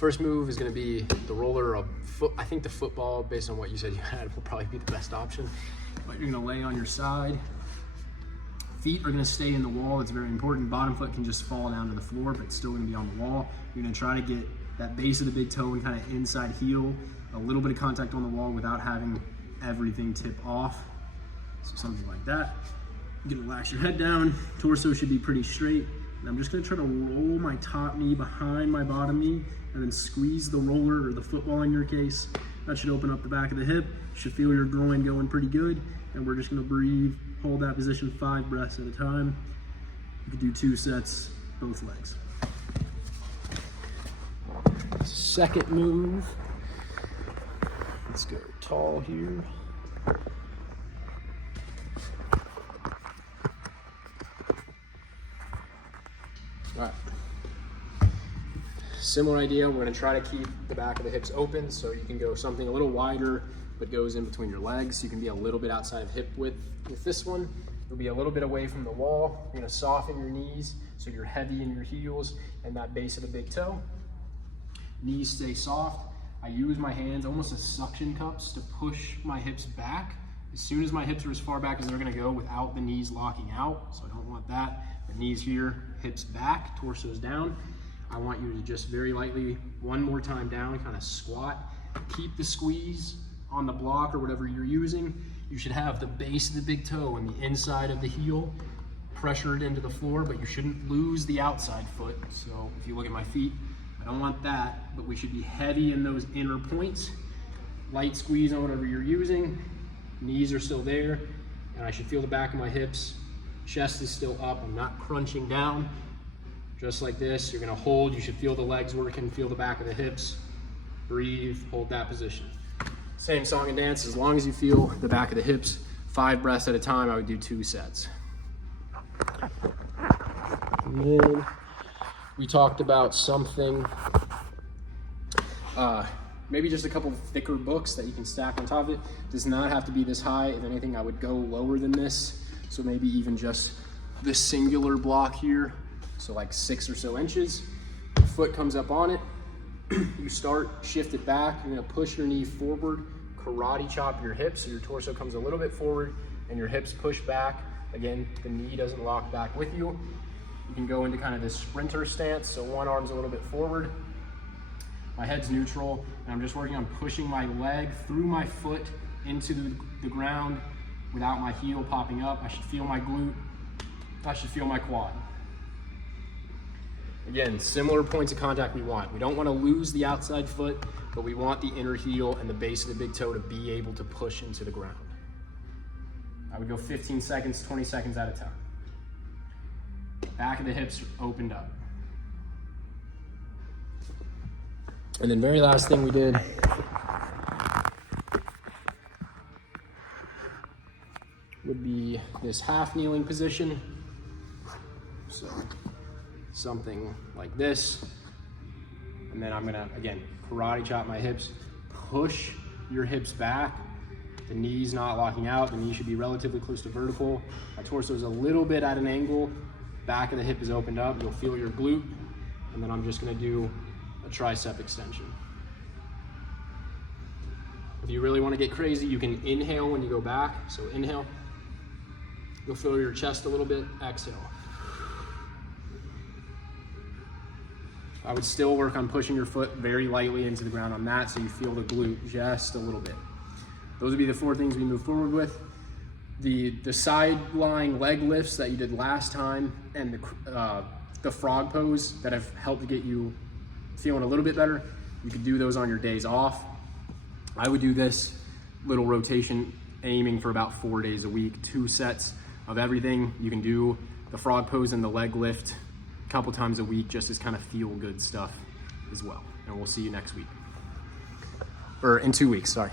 First move is gonna be the roller of foot. I think the football, based on what you said you had, will probably be the best option. But you're gonna lay on your side. Feet are gonna stay in the wall. It's very important. Bottom foot can just fall down to the floor, but it's still gonna be on the wall. You're gonna try to get that base of the big toe and kind of inside heel, a little bit of contact on the wall without having everything tip off. So something like that. You can relax your head down. Torso should be pretty straight. And I'm just gonna try to roll my top knee behind my bottom knee and then squeeze the roller, or the football in your case. That should open up the back of the hip. You should feel your groin going pretty good. And we're just gonna breathe, hold that position 5 breaths at a time. You can do 2 sets, both legs. Second move. Let's go tall here. All right. Similar idea, we're gonna try to keep the back of the hips open so you can go something a little wider but goes in between your legs. You can be a little bit outside of hip width. With this one, you'll be a little bit away from the wall. You're gonna soften your knees so you're heavy in your heels and that base of the big toe. Knees stay soft. I use my hands almost as suction cups to push my hips back. As soon as my hips are as far back as they're gonna go without the knees locking out, so I don't want that. The knees here, hips back, torso's down. I want you to just very lightly, one more time down, kind of squat. Keep the squeeze on the block or whatever you're using. You should have the base of the big toe and the inside of the heel pressured into the floor, but you shouldn't lose the outside foot. So if you look at my feet, I don't want that, but we should be heavy in those inner points. Light squeeze on whatever you're using. Knees are still there, and I should feel the back of my hips. Chest is still up, I'm not crunching down. Just like this, you're gonna hold, you should feel the legs working, feel the back of the hips. Breathe, hold that position. Same song and dance, as long as you feel the back of the hips, 5 breaths at a time, I would do 2 sets. And then we talked about something, maybe just a couple thicker books that you can stack on top of it. Does not have to be this high. If anything, I would go lower than this. So maybe even just this singular block here. So like 6 or so inches. Foot comes up on it. You start, shift it back. You're gonna push your knee forward, karate chop your hips. So your torso comes a little bit forward and your hips push back. Again, the knee doesn't lock back with you. You can go into kind of this sprinter stance. So one arm's a little bit forward. My head's neutral, and I'm just working on pushing my leg through my foot into the ground without my heel popping up. I should feel my glute. I should feel my quad. Again, similar points of contact we want. We don't want to lose the outside foot, but we want the inner heel and the base of the big toe to be able to push into the ground. I would go 15 seconds, 20 seconds at a time. Back of the hips opened up. And then very last thing we did would be this half kneeling position. So something like this. And then I'm gonna, again, karate chop my hips, push your hips back. The knee's not locking out. The knee should be relatively close to vertical. My torso is a little bit at an angle. Back of the hip is opened up. You'll feel your glute. And then I'm just gonna do a tricep extension. If you really want to get crazy, you can inhale when you go back. So inhale. You'll feel your chest a little bit. Exhale. I would still work on pushing your foot very lightly into the ground on that so you feel the glute just a little bit. Those would be the 4 things we move forward with. The side-lying leg lifts that you did last time and the frog pose that have helped to get you feeling a little bit better, you could do those on your days off. I would do this little rotation aiming for about 4 days a week, 2 sets of everything. You can do the frog pose and the leg lift a couple times a week just as kind of feel good stuff as well. And we'll see you next week. Or in 2 weeks, sorry.